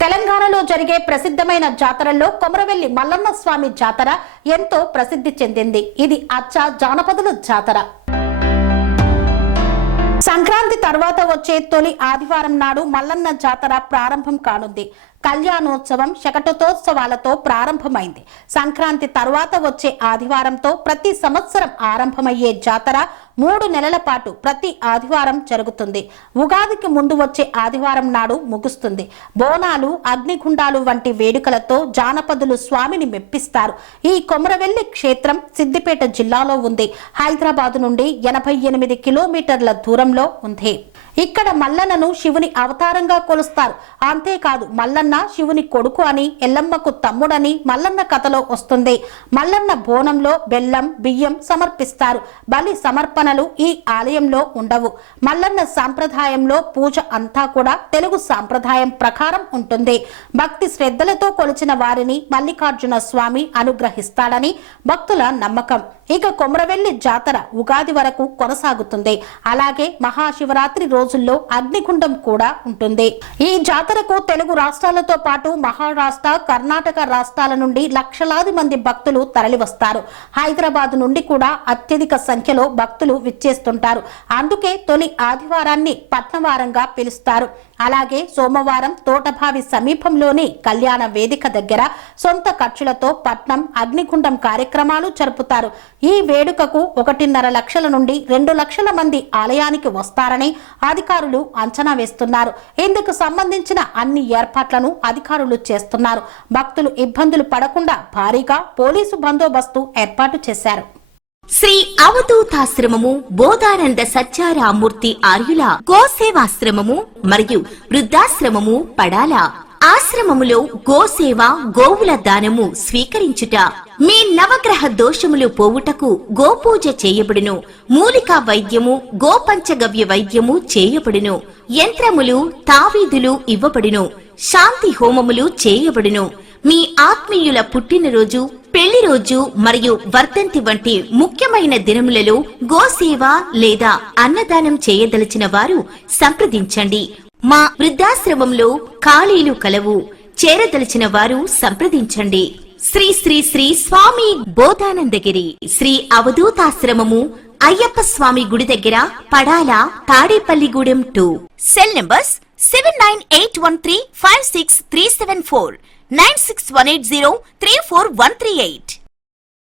తెలంగాణలో జరిగే ప్రసిద్ధమైన జాతరల్లో కొమరవెల్లి మల్లన్న స్వామి జాతర ఎంతో ప్రసిద్ధి చెందింది. ఇది అచ్చ జానపదుల జాతర. సంక్రాంతి తర్వాత వచ్చే తొలి ఆదివారం నాడు మల్లన్న జాతర ప్రారంభం కానుంది. కళ్యాణోత్సవం శకటోత్సవాలతో ప్రారంభమైంది. సంక్రాంతి తర్వాత వచ్చే ఆదివారంతో ప్రతి సంవత్సరం ఆరంభమయ్యే జాతర 3 నెలల పాటు ప్రతి ఆదివారం జరుగుతుంది. ఉగాదికి ముందు వచ్చే ఆదివారం నాడు ముగుస్తుంది. బోనాలు, అగ్నిగుండాలు వంటి వేడుకలతో జానపదులు స్వామిని మెప్పిస్తారు. ఈ కొమరవెల్లి క్షేత్రం సిద్దిపేట జిల్లాలో ఉంది. హైదరాబాద్ నుండి 88 కిలోమీటర్ల దూరంలో ఉంది. ఇక్కడ మల్లన్నను శివుని అవతారంగా కొలుస్తారు. అంతేకాదు మల్లన్న శివుని కొడుకు అని, ఎల్లమ్మకు తమ్ముడని మల్లన్న కథలో వస్తుంది. మల్లన్న బోనంలో బెల్లం, బియ్యం సమర్పిస్తారు. బలి సమర్పణలు ఈ ఆలయంలో ఉండవు. మల్లన్న సాంప్రదాయంలో పూజ అంతా కూడా తెలుగు సాంప్రదాయం ప్రకారం ఉంటుంది. భక్తి శ్రద్ధలతో కొలిచిన వారిని మల్లికార్జున స్వామి అనుగ్రహిస్తాడని భక్తుల నమ్మకం. ఇక కొమరవెల్లి జాతర ఉగాది వరకు కొనసాగుతుంది. అలాగే మహాశివరాత్రి రోజుల్లో అగ్నిగుండం కూడా ఉంటుంది. ఈ జాతరకు తెలుగు రాష్ట్రాలతో పాటు మహారాష్ట్ర, కర్ణాటక రాష్ట్రాల నుండి లక్షలాది మంది భక్తులు తరలివస్తారు. హైదరాబాద్ నుండి కూడా అత్యధిక సంఖ్యలో భక్తులు విచ్చేస్తుంటారు. అందుకే తొలి ఆదివారాన్ని పట్నవారంగా పిలుస్తారు. అలాగే సోమవారం తోటభావి సమీపంలోని కళ్యాణ వేదిక దగ్గర సొంత ఖర్చులతో పట్నం అగ్నిగుండం కార్యక్రమాలు జరుపుతారు. ఈ వేడుకకు 1.5 లక్షల నుండి 2 లక్షల మంది ఆలయానికి వస్తారని అధికారులు అంచనా వేస్తున్నారు. ఇందుకు సంబంధించిన అన్ని ఏర్పాట్లను అధికారులు చేస్తున్నారు. భక్తులు ఇబ్బందులు పడకుండా భారీగా పోలీసు బందోబస్తు ఏర్పాటు చేశారు. శ్రీ అవధూతాశ్రమము, బోధానంద సత్యారామూర్తి ఆర్యుల గోసేవాశ్రమము మరియు వృద్ధాశ్రమము పడాల. ఆశ్రమములో గోసేవ, గోవుల దానము స్వీకరించుట, మీ నవగ్రహ దోషములు పోవుటకు గోపూజ చేయబడును. మూలికా వైద్యము, గోపంచగవ్య వైద్యము చేయబడును. యంత్రములు, తావీదులు ఇవ్వబడును. శాంతి హోమములు చేయబడును. మీ ఆత్మీయుల పుట్టినరోజు, పెళ్లి రోజు మరియు వర్ధంతి వంటి ముఖ్యమైన దినములలో గోసేవ లేదా అన్నదానం చేయదలిచిన వారు సంప్రదించండి. మా వృద్ధాశ్రమంలో ఖాళీలు కలవు. చేరదలిచిన వారు సంప్రదించండి. శ్రీ శ్రీ శ్రీ స్వామి బోధానందగిరి శ్రీ అవధూతాశ్రమము, అయ్యప్ప స్వామి గుడి దగ్గర, పడాల, తాడేపల్లిగూడెం 2. Cell numbers 7981356374, 96180341138.